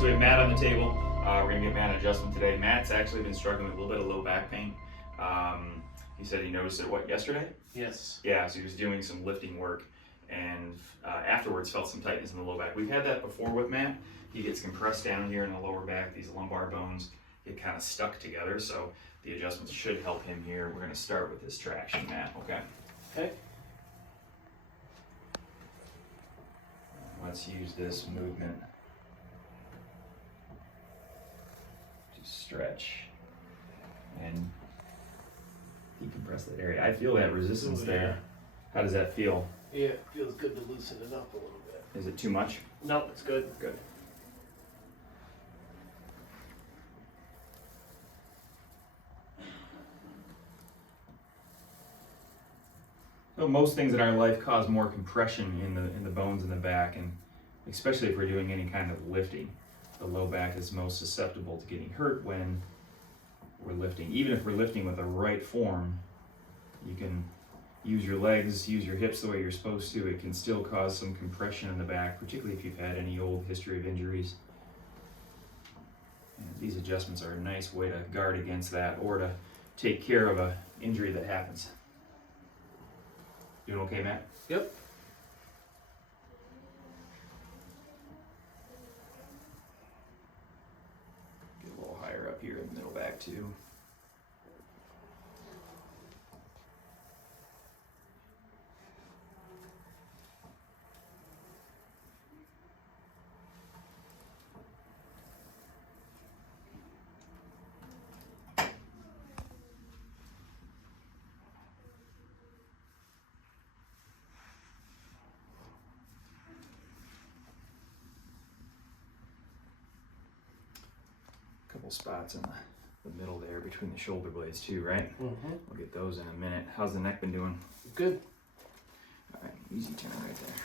so we have Matt on the table. We're gonna get Matt an adjustment today. Matt's actually been struggling with a little bit of low back pain. He said he noticed it, yesterday? Yes. Yeah, so he was doing some lifting work and afterwards felt some tightness in the low back. We've had that before with Matt. He gets compressed down here in the lower back. These lumbar bones get kind of stuck together, so the adjustments should help him here. We're gonna start with this traction, Matt, okay? Okay. Let's use this movement to stretch and decompress that area. I feel that resistance there. How does that feel? Yeah, it feels good to loosen it up a little bit. Is it too much? No, it's good. Good. So most things in our life cause more compression in the bones in the back, and especially if we're doing any kind of lifting. The low back is most susceptible to getting hurt when we're lifting. Even if we're lifting with the right form, you can use your legs, use your hips the way you're supposed to. It can still cause some compression in the back, particularly if you've had any old history of injuries. And these adjustments are a nice way to guard against that or to take care of an injury that happens. Doing okay, Matt? Yep. Get a little higher up here in the middle back too. Couple spots in the middle there between the shoulder blades too, right? Mm-hmm. We'll get those in a minute. How's the neck been doing? Good. All right, easy turn right there.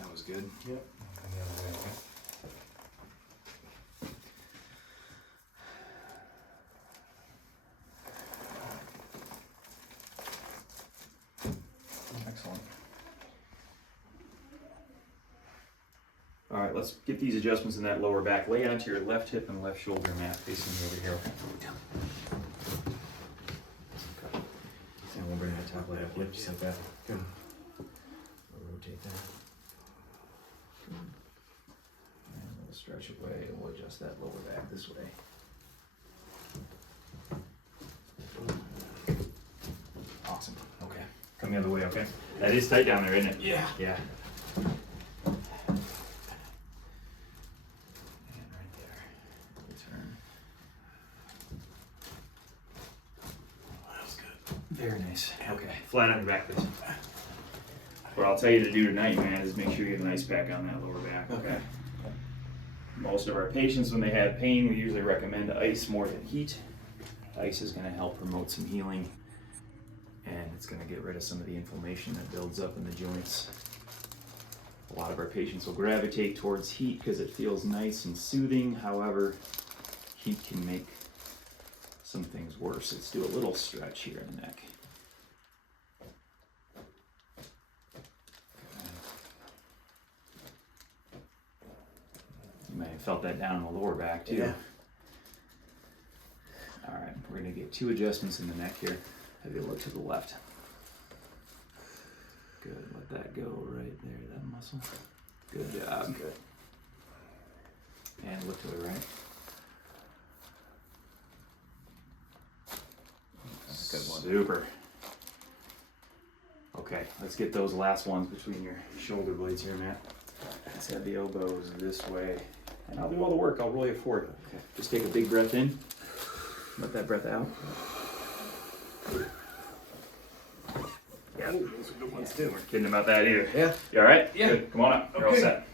That was good. Yep. Come the other way, okay? Excellent. All right, let's get these adjustments in that lower back. Lay onto your left hip and left shoulder, Matt, facing you over here. Okay. And we'll bring that top leg up, just like that. Good. We'll rotate that. Good. And we'll stretch away and we'll adjust that lower back this way. Awesome. Okay. Come the other way, okay? That is tight down there, isn't it? Yeah. Yeah. Very nice. Okay, flat on your back, please. What I'll tell you to do tonight, man, is make sure you get an ice pack on that lower back, okay? Most of our patients, when they have pain, we usually recommend ice more than heat. Ice is going to help promote some healing, and it's going to get rid of some of the inflammation that builds up in the joints. A lot of our patients will gravitate towards heat because it feels nice and soothing. However, heat can make some things worse. Let's do a little stretch here in the neck. You may have felt that down in the lower back too. Yeah. All right, we're gonna get 2 adjustments in the neck here. Have you look to the left? Good, let that go right there, that muscle. Good job. Good. And look to the right. Good one. Super. Okay, let's get those last ones between your shoulder blades here, Matt. Let's have the elbows this way. And I'll do all the work, I'll roll you forward. Okay. Just take a big breath in. Let that breath out. Yeah, Those are good ones too. we're kidding about that either. Yeah. You alright? Yeah. Good. Come on up. You're all Okay. set.